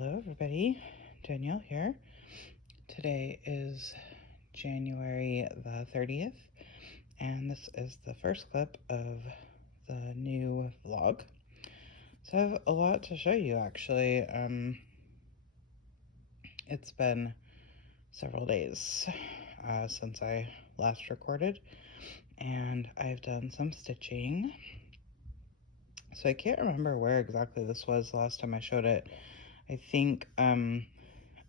Hello everybody, Danielle here. Today is January the 30th, and this is the first clip of the new vlog. So I have a lot to show you actually. It's been several days since I last recorded, and I've done some stitching. So I can't remember where exactly this was the last time I showed it. I think I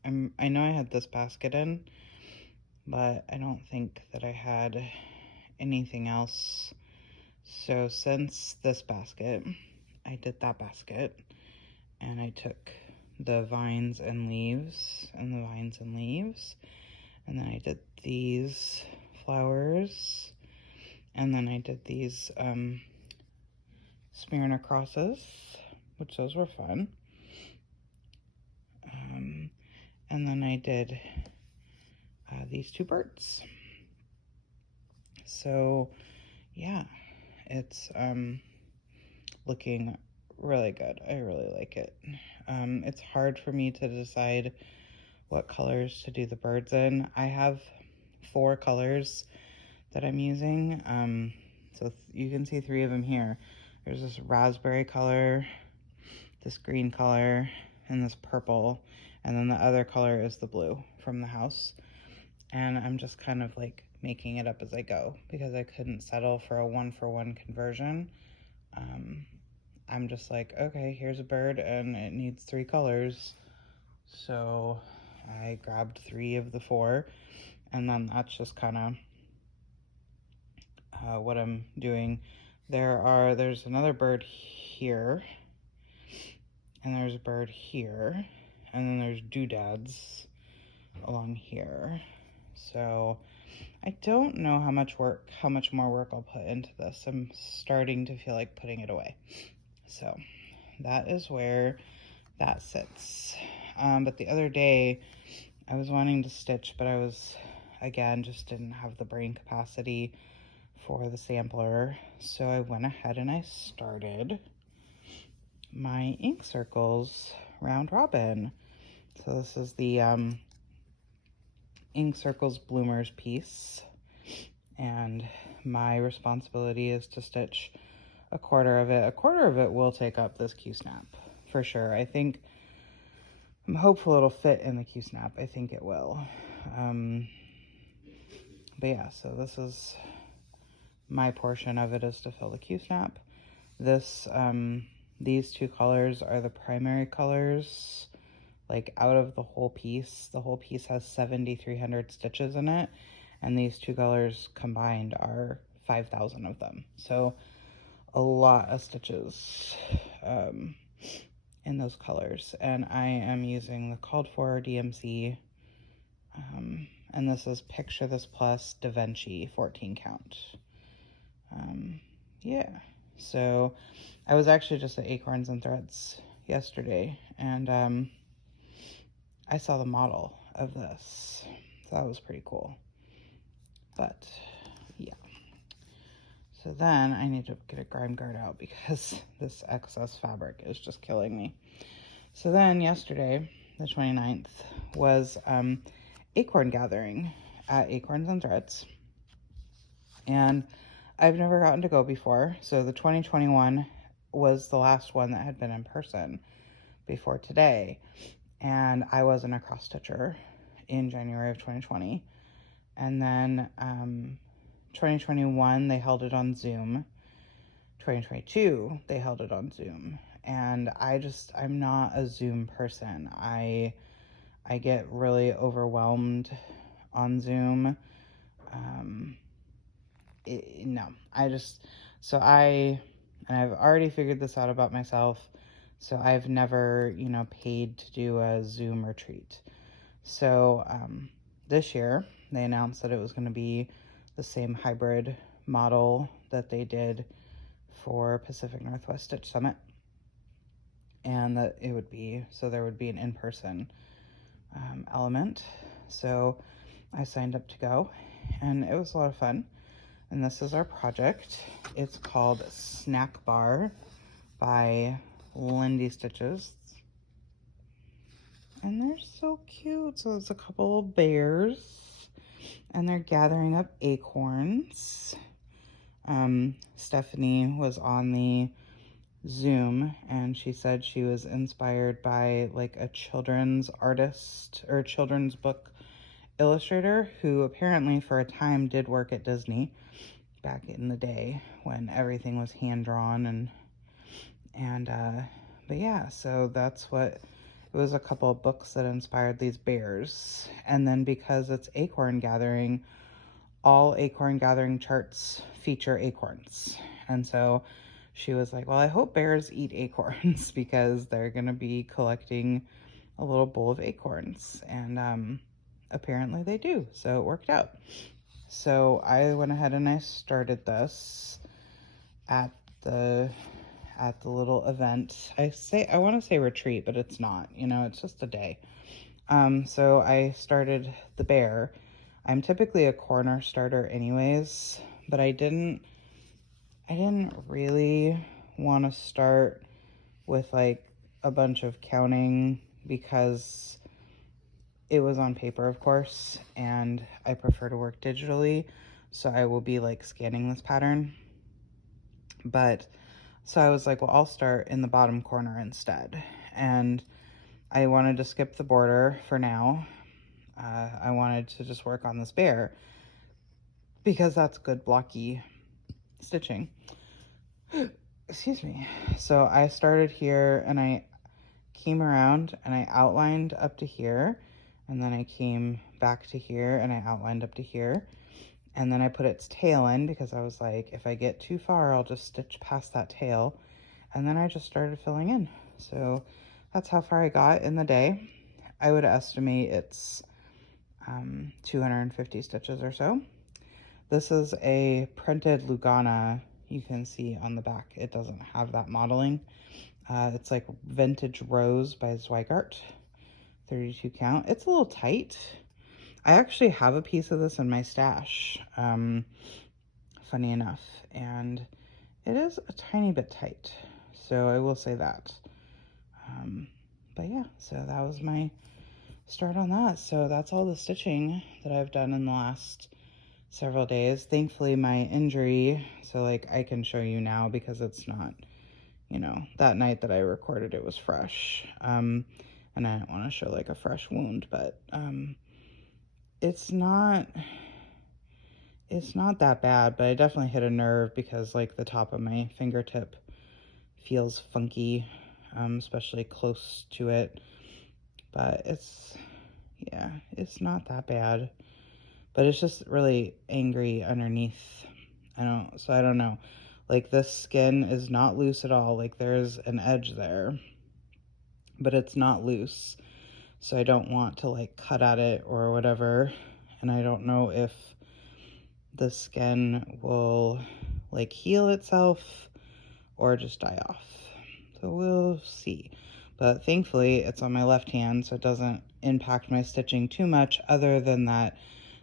know I had this basket in, but I don't think that I had anything else. So since this basket, I did that basket, and I took the vines and leaves and the vines and leaves, and then I did these flowers, and then I did these Smyrna crosses, which those were fun. And then I did these two birds. So yeah, it's looking really good. I really like it. It's hard for me to decide what colors to do the birds in. I have 4 colors that I'm using. So you can see 3 of them here. There's this raspberry color, this green color, and this purple, and then the other color is the blue from the house. And I'm just kind of like making it up as I go because I couldn't settle for a 1-for-1 conversion. I'm just like, okay, here's a bird and it needs 3 colors. So I grabbed 3 of the 4, and then that's just kind of what I'm doing. There's another bird here, and there's a bird here, and then there's doodads along here. So I don't know how much more work I'll put into this. I'm starting to feel like putting it away. So that is where that sits. But the other day I was wanting to stitch, but I was, again, just didn't have the brain capacity for the sampler. So I went ahead and I started my ink circles round robin. So this is the ink circles bloomers piece, and my responsibility is to stitch a quarter of it. A quarter of it will take up this Q-snap for sure. I'm hopeful it'll fit in the Q-snap. I think it will. But yeah, so this is my portion of it, is to fill the Q-snap. These 2 colors are the primary colors, like out of the whole piece. The whole piece has 7,300 stitches in it, and these 2 colors combined are 5,000 of them. So a lot of stitches in those colors, and I am using the called for DMC, and this is Picture This Plus Da Vinci 14 count. Yeah, so I was actually just at Acorns and Threads yesterday, and I saw the model of this, so that was pretty cool. But yeah, so then I need to get a grime guard out because this excess fabric is just killing me. So then yesterday, the 29th, was acorn gathering at Acorns and Threads, and I've never gotten to go before. So the 2021 was the last one that had been in person before today, and I wasn't a cross stitcher in January of 2020. And then 2021 they held it on Zoom. 2022 they held it on Zoom, and I'm not a Zoom person. I get really overwhelmed on Zoom. I've already figured this out about myself, so I've never, paid to do a Zoom retreat. So this year they announced that it was going to be the same hybrid model that they did for Pacific Northwest Stitch Summit, and that there would be an in-person element. So I signed up to go, and it was a lot of fun. And this is our project. It's called Snack Bar by Lindy Stitches. And they're so cute. So it's a couple of bears, and they're gathering up acorns. Stephanie was on the Zoom, and she said she was inspired by like a children's artist or children's book illustrator who apparently for a time did work at Disney back in the day when everything was hand drawn. And but yeah, so that's what it was, a couple of books that inspired these bears. And then because it's acorn gathering, all acorn gathering charts feature acorns. And so she was like, well, I hope bears eat acorns because they're going to be collecting a little bowl of acorns. And apparently they do. So it worked out. So I went ahead and I started this at the little event. I want to say retreat, but it's not. It's just a day. So I started the bear. I'm typically a corner starter anyways, but I didn't really want to start with like a bunch of counting because it was on paper, of course, and I prefer to work digitally, so I will be like scanning this pattern. But so I was like, well, I'll start in the bottom corner instead. And I wanted to skip the border for now. I wanted to just work on this bear because that's good blocky stitching. Excuse me. So I started here and I came around and I outlined up to here, and then I came back to here and I outlined up to here, and then I put its tail in because I was like, if I get too far, I'll just stitch past that tail, and then I just started filling in. So that's how far I got in the day. I would estimate it's 250 stitches or so. This is a printed Lugana. You can see on the back it doesn't have that modeling. It's like Vintage Rose by Zweigart, 32 count. It's a little tight. I actually have a piece of this in my stash, funny enough, and it is a tiny bit tight, so I will say that. But yeah, so that was my start on that. So that's all the stitching that I've done in the last several days. Thankfully, my injury, so like I can show you now because it's not, that night that I recorded it was fresh. And I don't want to show like a fresh wound, but it's not that bad, but I definitely hit a nerve because like the top of my fingertip feels funky, especially close to it. But it's not that bad. But it's just really angry underneath. I don't know. Like this skin is not loose at all. Like there's an edge there, but it's not loose. So I don't want to like cut at it or whatever. And I don't know if the skin will like heal itself or just die off. So we'll see. But thankfully it's on my left hand, so it doesn't impact my stitching too much, other than that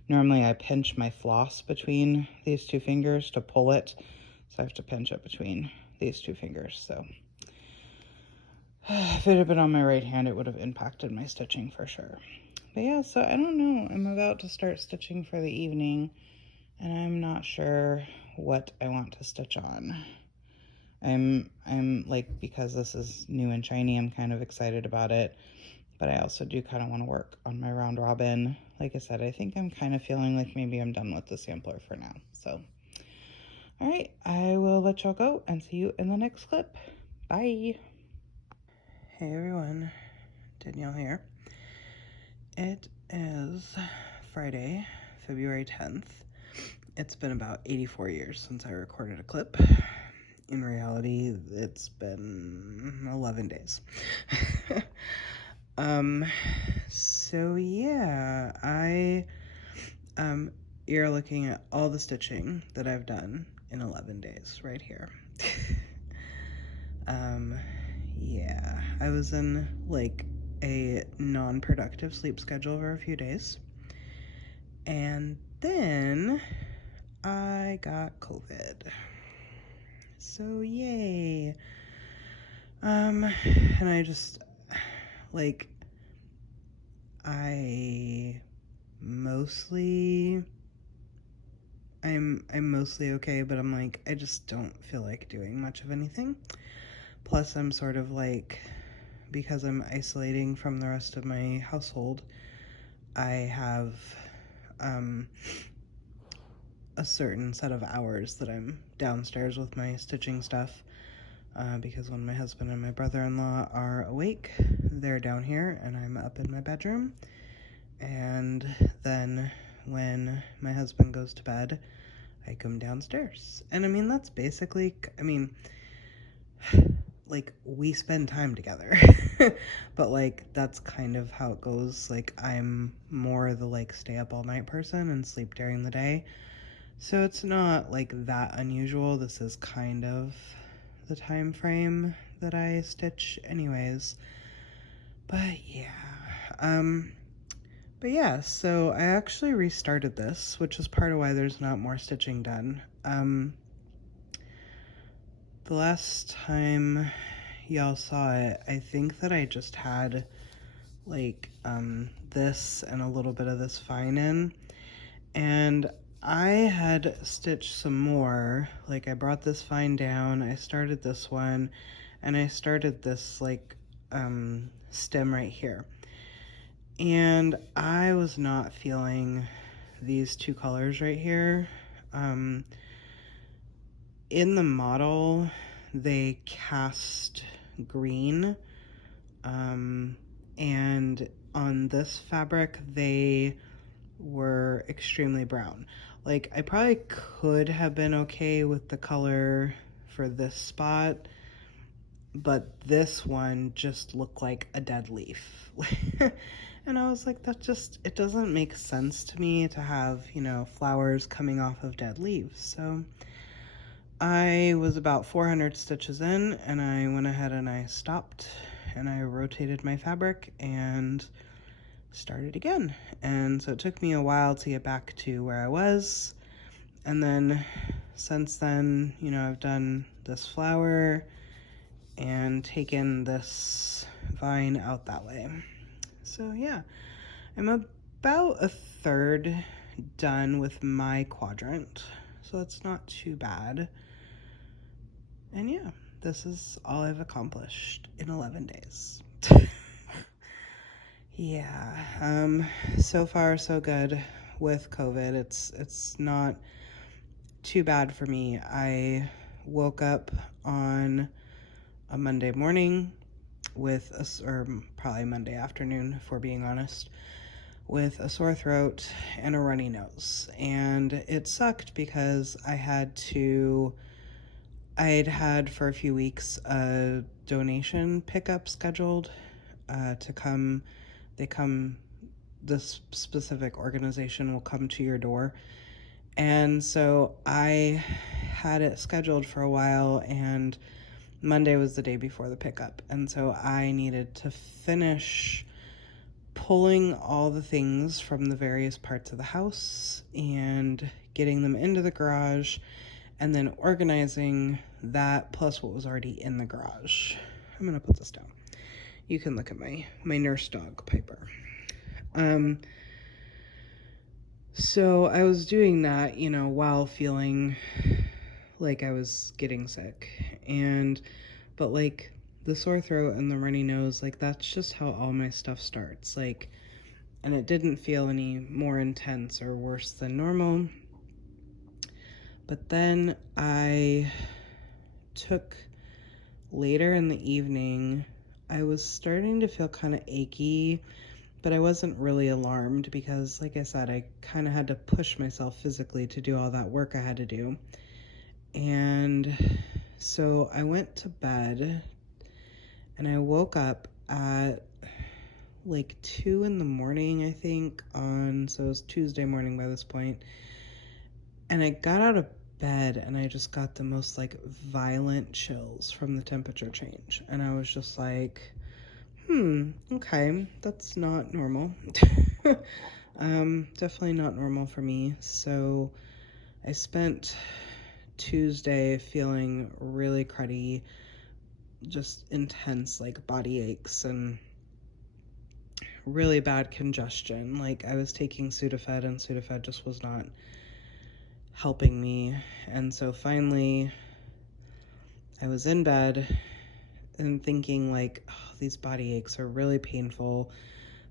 normally I pinch my floss between these two fingers to pull it. So I have to pinch it between these two fingers. So if it had been on my right hand, it would have impacted my stitching for sure. But yeah, so I don't know. I'm about to start stitching for the evening, and I'm not sure what I want to stitch on. I'm like, because this is new and shiny, I'm kind of excited about it, but I also do kind of want to work on my round robin. Like I said, I think I'm kind of feeling like maybe I'm done with the sampler for now. So, all right, I will let y'all go and see you in the next clip. Bye. Hey everyone, Danielle here. It is Friday, February 10th. It's been about 84 years since I recorded a clip. In reality, it's been 11 days. So yeah, you're looking at all the stitching that I've done in 11 days right here. Yeah, I was in like a non-productive sleep schedule for a few days, and then I got COVID. So yay. And I just like I'm mostly okay, but I'm like, I just don't feel like doing much of anything. Plus, I'm sort of like, because I'm isolating from the rest of my household, I have a certain set of hours that I'm downstairs with my stitching stuff. Because when my husband and my brother-in-law are awake, they're down here and I'm up in my bedroom. And then when my husband goes to bed, I come downstairs. And I mean, that's basically, like, we spend time together. But, like, that's kind of how it goes. Like, I'm more the, like, stay up all night person and sleep during the day. So it's not, like, that unusual. This is kind of the time frame that I stitch anyways. But yeah, so I actually restarted this, which is part of why there's not more stitching done. The last time y'all saw it, I think that I just had like this and a little bit of this fine in, and I had stitched some more. Like, I brought this fine down, I started this one, and I started this like stem right here. And I was not feeling these two colors right here. In the model, they cast green, and on this fabric, they were extremely brown. Like, I probably could have been okay with the color for this spot, but this one just looked like a dead leaf. And I was like, it doesn't make sense to me to have, flowers coming off of dead leaves. So I was about 400 stitches in, and I went ahead and I stopped and I rotated my fabric and started again. And so it took me a while to get back to where I was. And then since then, I've done this flower and taken this vine out that way. So yeah, I'm about a third done with my quadrant, so it's not too bad. And yeah, this is all I've accomplished in 11 days. Yeah, so far so good with COVID. It's not too bad for me. I woke up on a Monday morning or probably Monday afternoon, if we're being honest, with a sore throat and a runny nose. And it sucked because I'd had for a few weeks a donation pickup scheduled to come. This specific organization will come to your door. And so I had it scheduled for a while, and Monday was the day before the pickup. And so I needed to finish pulling all the things from the various parts of the house and getting them into the garage, and then organizing that plus what was already in the garage. I'm gonna put this down. You can look at my nurse dog, Piper. So I was doing that, while feeling like I was getting sick. But like the sore throat and the runny nose, like that's just how all my stuff starts. Like, and it didn't feel any more intense or worse than normal. But then I took later in the evening, I was starting to feel kind of achy, but I wasn't really alarmed because, like I said, I kind of had to push myself physically to do all that work I had to do. And so I went to bed, and I woke up at like 2 in the morning, I think, so it was Tuesday morning by this point. And I got out of bed and I just got the most like violent chills from the temperature change. And I was just like, okay, that's not normal. Definitely not normal for me. So I spent Tuesday feeling really cruddy, just intense like body aches and really bad congestion. Like, I was taking Sudafed, and Sudafed just was not helping me. And so finally, I was in bed and thinking, like, oh, these body aches are really painful.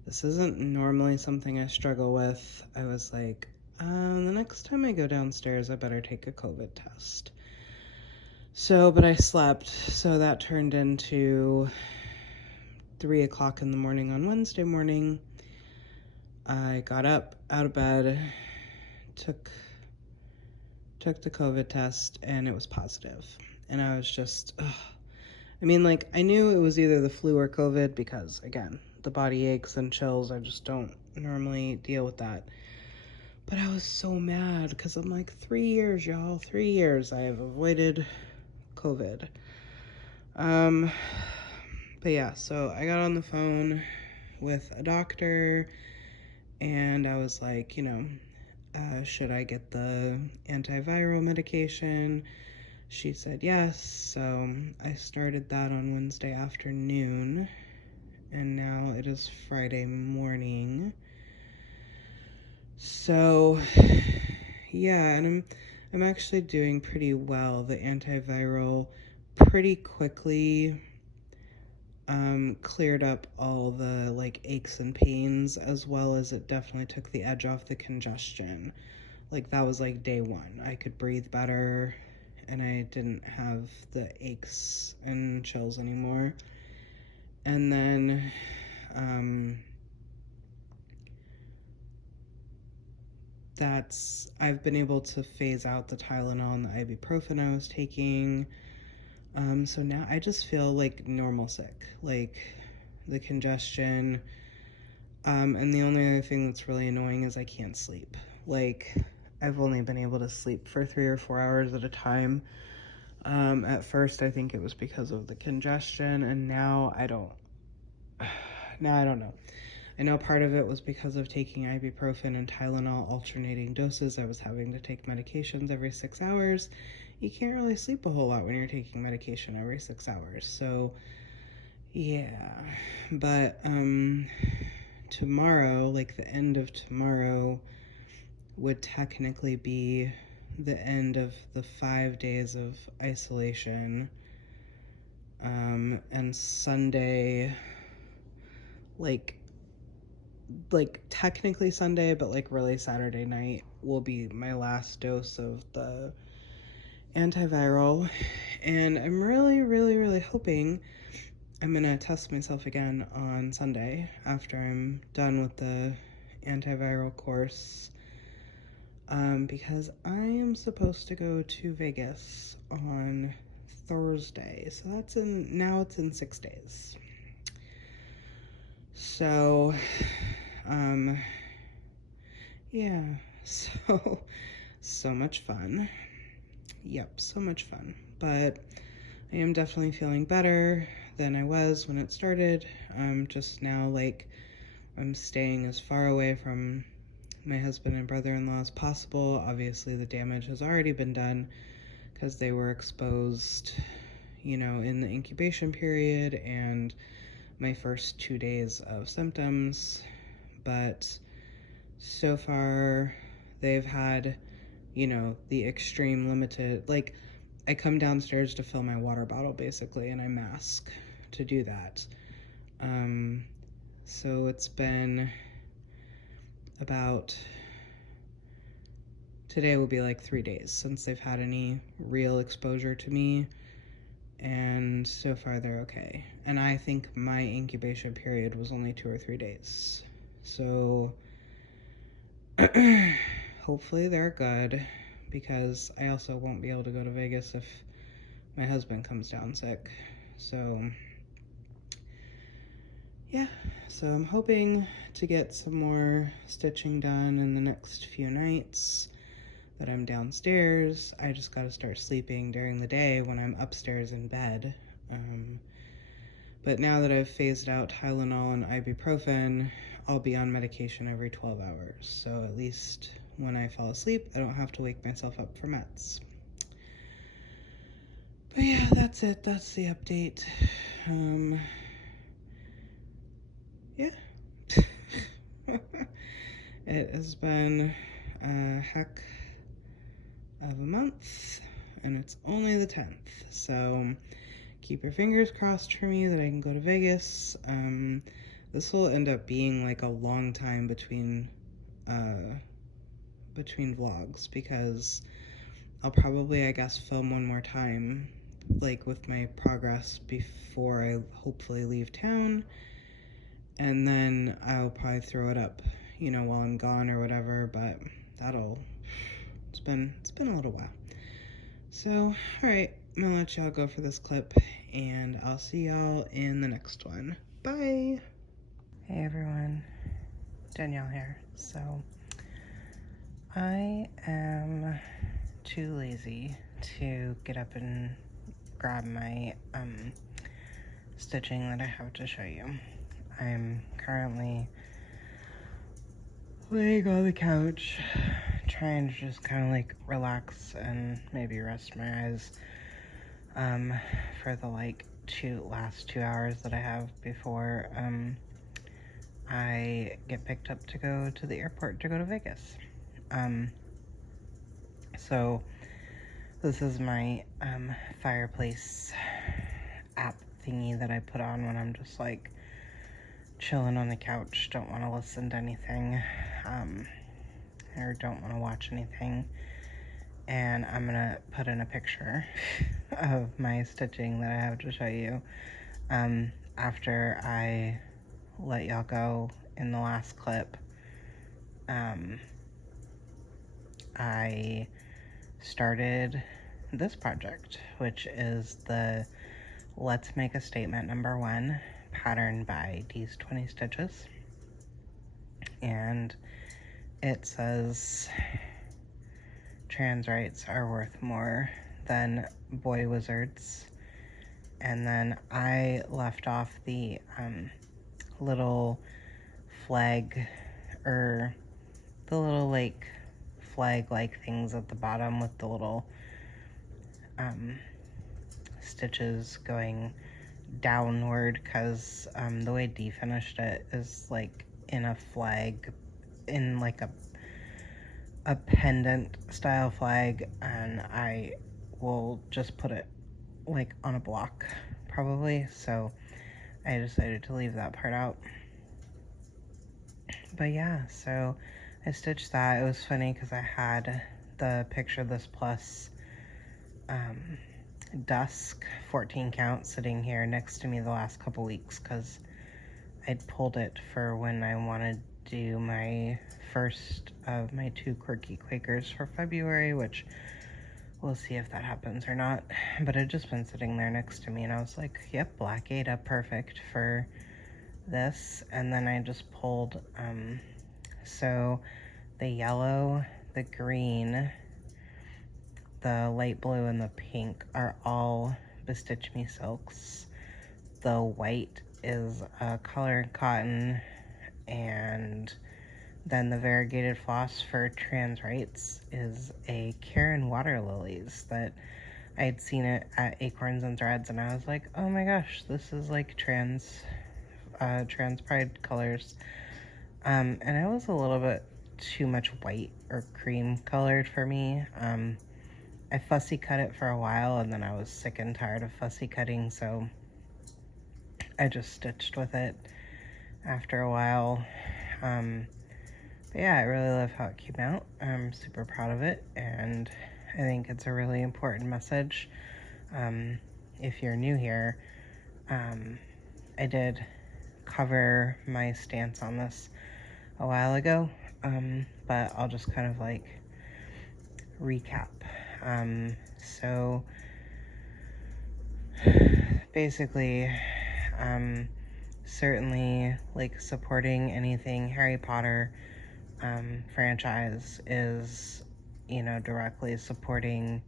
This isn't normally something I struggle with. I was like, the next time I go downstairs, I better take a COVID test. So, but I slept, so that turned into 3 o'clock in the morning on Wednesday morning. I got up out of bed, took the COVID test, and it was positive. And I was just, I mean, like, I knew it was either the flu or COVID because, again, the body aches and chills, I just don't normally deal with that. But I was so mad because I'm like, 3 years, y'all, 3 years I have avoided COVID. But yeah, so I got on the phone with a doctor, and I was like, should I get the antiviral medication? She said yes, so I started that on Wednesday afternoon, and now it is Friday morning. So, yeah, and I'm actually doing pretty well. The antiviral pretty quickly cleared up all the like aches and pains, as well as it definitely took the edge off the congestion. Like, that was like day one. I could breathe better, and I didn't have the aches and chills anymore. And then I've been able to phase out the Tylenol and the ibuprofen I was taking. So now I just feel like normal sick, like the congestion. And the only other thing that's really annoying is I can't sleep. Like, I've only been able to sleep for 3 or 4 hours at a time. At first, I think it was because of the congestion, and now I don't know. I know part of it was because of taking ibuprofen and Tylenol alternating doses. I was having to take medications every 6 hours. You can't really sleep a whole lot when you're taking medication every 6 hours. So, yeah. But, tomorrow, like the end of tomorrow, would technically be the end of the 5 days of isolation. And Sunday, like technically Sunday, but like really Saturday night will be my last dose of the antiviral. And I'm really, really, really hoping I'm gonna test myself again on Sunday after I'm done with the antiviral course, because I am supposed to go to Vegas on Thursday, so now it's in 6 days. So, yeah, so much fun. Yep, so much fun. But I am definitely feeling better than I was when it started. Just now, like, I'm staying as far away from my husband and brother-in-law as possible. Obviously, the damage has already been done because they were exposed, in the incubation period and my first 2 days of symptoms. But so far, they've had, the extreme limited, like, I come downstairs to fill my water bottle, basically, and I mask to do that. So it's been today will be like 3 days since they've had any real exposure to me, and so far they're okay. And I think my incubation period was only 2 or 3 days. So hopefully they're good, because I also won't be able to go to Vegas if my husband comes down sick. So yeah, so I'm hoping to get some more stitching done in the next few nights that I'm downstairs. I just gotta start sleeping during the day when I'm upstairs in bed. But now that I've phased out Tylenol and ibuprofen, I'll be on medication every 12 hours. So at least when I fall asleep, I don't have to wake myself up for meds. But yeah, that's it. That's the update. Yeah. It has been a heck of a month, and it's only the 10th, so keep your fingers crossed for me that I can go to Vegas. This will end up being like a long time between vlogs, because I'll probably, I guess, film one more time, like with my progress before I hopefully leave town, and then I'll probably throw it up, you know, while I'm gone or whatever, but it's been a little while. So, alright, I'm gonna let y'all go for this clip, and I'll see y'all in the next one. Bye! Hey everyone, Danielle here. So, I am too lazy to get up and grab my stitching that I have to show you. I'm currently laying on the couch, trying to just kind of like relax and maybe rest my eyes for the like last 2 hours that I have before I get picked up to go to the airport to go to Vegas. So this is my fireplace app thingy that I put on when I'm just like chilling on the couch, don't want to listen to anything, or don't want to watch anything. And I'm gonna put in a picture of my stitching that I have to show you after I let y'all go in the last clip. I started this project, which is the Let's Make a Statement #1 pattern by D's 20 Stitches. And it says, trans rights are worth more than boy wizards. And then I left off the little flag, or the little like flag-like things at the bottom with the little stitches going downward, because the way Dee finished it is like in a flag, in like a pendant style flag, and I will just put it like on a block probably, so I decided to leave that part out. But yeah, so I stitched that. It was funny because I had the Picture This Plus dusk 14 count sitting here next to me the last couple weeks, because I'd pulled it for when I wanted to do my first of my 2 quirky Quakers for February, which we'll see if that happens or not. But it had just been sitting there next to me, and I was like, yep, black Ada, perfect for this. And then I just pulled so the yellow, the green, the light blue, and the pink are all Bestitch Me silks. The white is colored cotton, and then the variegated floss for trans rights is a Karen Water Lilies that I had seen it at Acorns and Threads, and I was like, oh my gosh, this is like trans pride colors. And it was a little bit too much white or cream colored for me. I fussy cut it for a while, and then I was sick and tired of fussy cutting, so I just stitched with it after a while. But yeah, I really love how it came out. I'm super proud of it, and I think it's a really important message. If you're new here, I did cover my stance on this a while ago, but I'll just kind of like recap. So basically, certainly like supporting anything Harry Potter franchise is, you know, directly supporting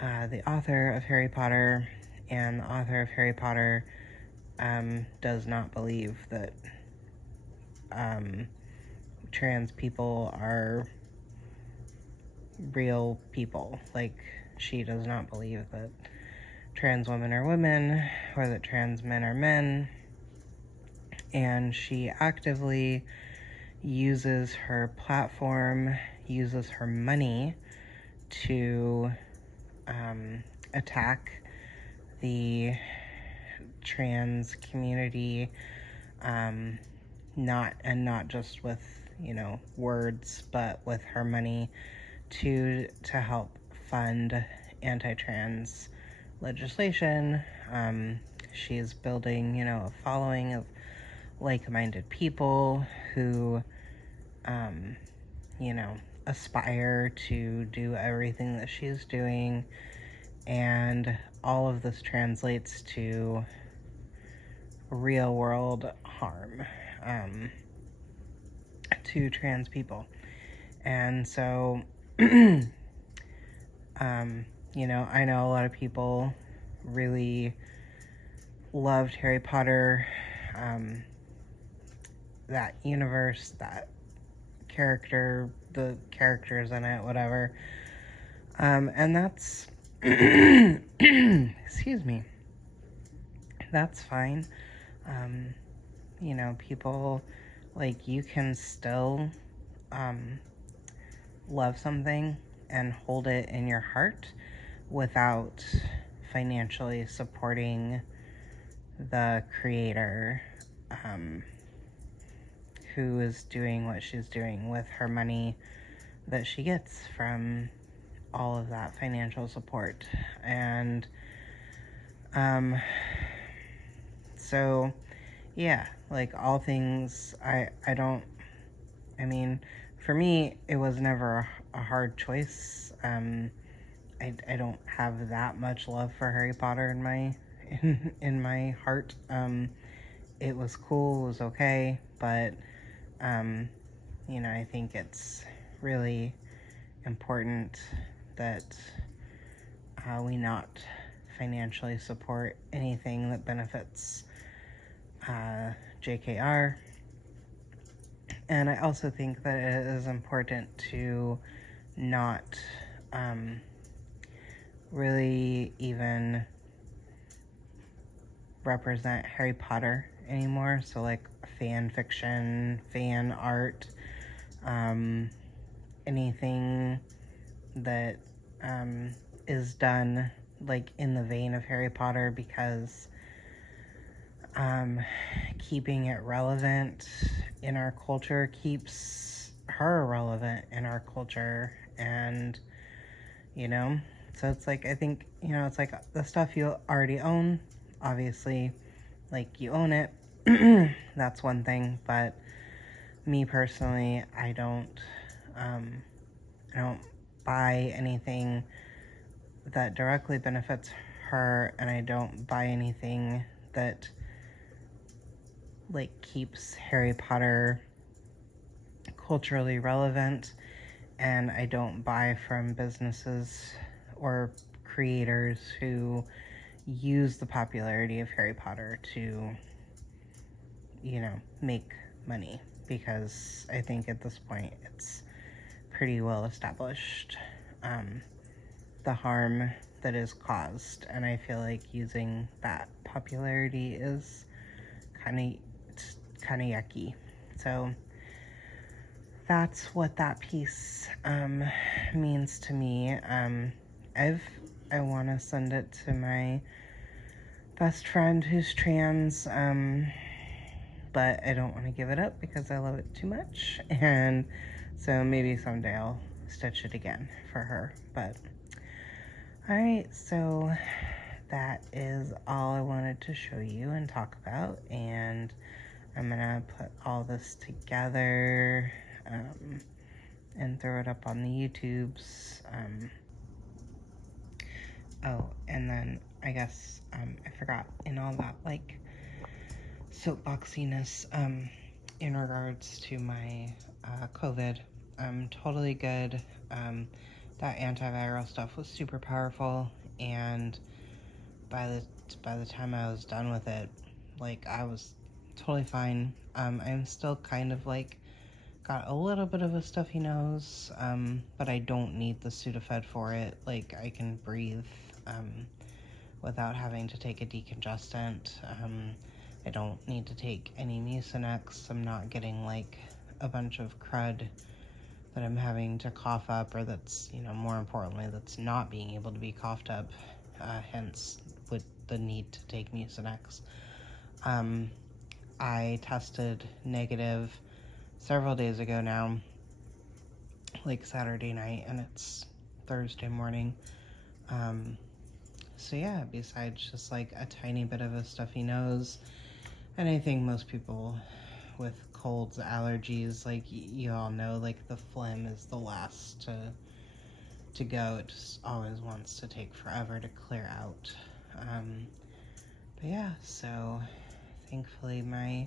the author of Harry Potter, and the author of Harry Potter does not believe that trans people are real people. Like, she does not believe that trans women are women, or that trans men are men, and she actively uses her platform, uses her money to attack the trans community, not just with, words, but with her money to help fund anti-trans legislation. She's building, a following of like-minded people who, aspire to do everything that she's doing, and all of this translates to real world harm to trans people. And so, I know a lot of people really loved Harry Potter, that universe, that character, the characters in it, whatever. And that's, excuse me, that's fine. People, you can still love something and hold it in your heart without financially supporting the creator who is doing what she's doing with her money that she gets from all of that financial support. And so yeah, all things, for me, it was never a hard choice. I don't have that much love for Harry Potter in my heart. It was cool, it was okay, but I think it's really important that we not financially support anything that benefits JKR. And I also think that it is important to not really even represent Harry Potter anymore. So fan fiction, fan art, anything that is done in the vein of Harry Potter, because keeping it relevant in our culture keeps her relevant in our culture. And so it's I think it's the stuff you already own, obviously, you own it. That's one thing, but me personally, I don't buy anything that directly benefits her, and I don't buy anything that keeps Harry Potter culturally relevant, and I don't buy from businesses or creators who use the popularity of Harry Potter to make money, because I think at this point it's pretty well established the harm that is caused, and I feel using that popularity is kind of yucky. So that's what that piece means to me. I want to send it to my best friend who's trans, but I don't want to give it up because I love it too much, and so maybe someday I'll stitch it again for her. But alright, so that is all I wanted to show you and talk about, and I'm gonna put all this together and throw it up on the YouTubes. Oh, and then I guess I forgot, in all that soapboxiness, in regards to my COVID, I'm totally good. That antiviral stuff was super powerful, and by the time I was done with it, I was totally fine. I'm still kind of got a little bit of a stuffy nose, but I don't need the Sudafed for it. I can breathe without having to take a decongestant. I don't need to take any Mucinex. I'm not getting a bunch of crud that I'm having to cough up, or that's, you know, more importantly, that's not being able to be coughed up, hence with the need to take Mucinex. I tested negative several days ago now, like Saturday night, and it's Thursday morning. So yeah, besides just like a tiny bit of a stuffy nose, and I think most people with colds, allergies, like you all know, like the phlegm is the last to go. It just always wants to take forever to clear out. But yeah, so thankfully my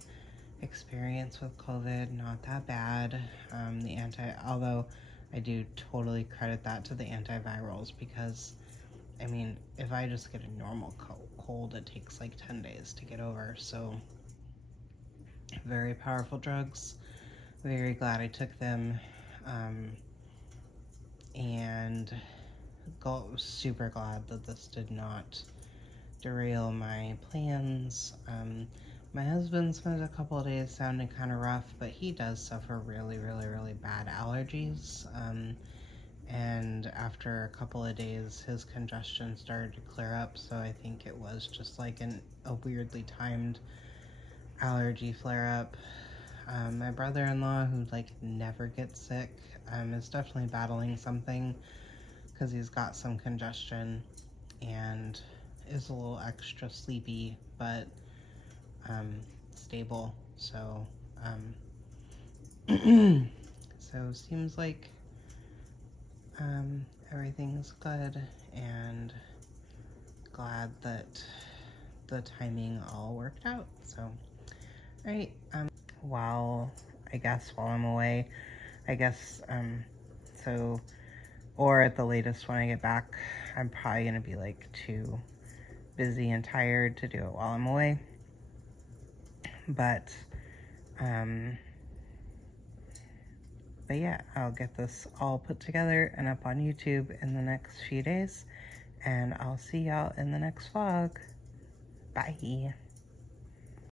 experience with COVID, not that bad. Although I do totally credit that to the antivirals, because I mean, if I just get a normal cold, it takes like 10 days to get over. So very powerful drugs. Very glad I took them. And super glad that this did not derail my plans. My husband spent a couple of days sounding kind of rough, but he does suffer really, really, really bad allergies. And after a couple of days, his congestion started to clear up, so I think it was just like a weirdly timed allergy flare-up. My brother-in-law, who like never gets sick, is definitely battling something, because he's got some congestion and is a little extra sleepy, but stable. So so seems like everything's good, and glad that the timing all worked out. So alright, while I'm away, or at the latest when I get back, I'm probably gonna be like too busy and tired to do it while I'm away. But yeah, I'll get this all put together and up on YouTube in the next few days, and I'll see y'all in the next vlog. Bye.